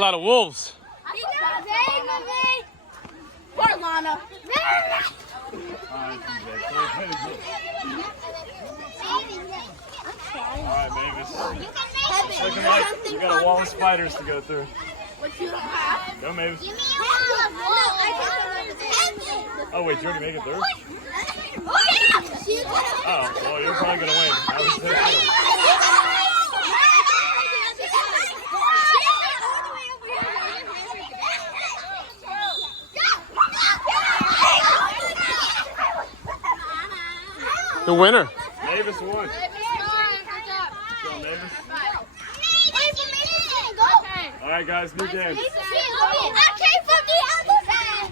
A lot of wolves. Poor Lana. Alright, Mavis. Looking like you got a wall of spiders to go through. Go, Mavis. Oh, wait, you already made it through? Oh, well, you're probably going to win. I was there too. The winner. Mavis won. Go, Mavis. All right, guys, new game. I came from the other side.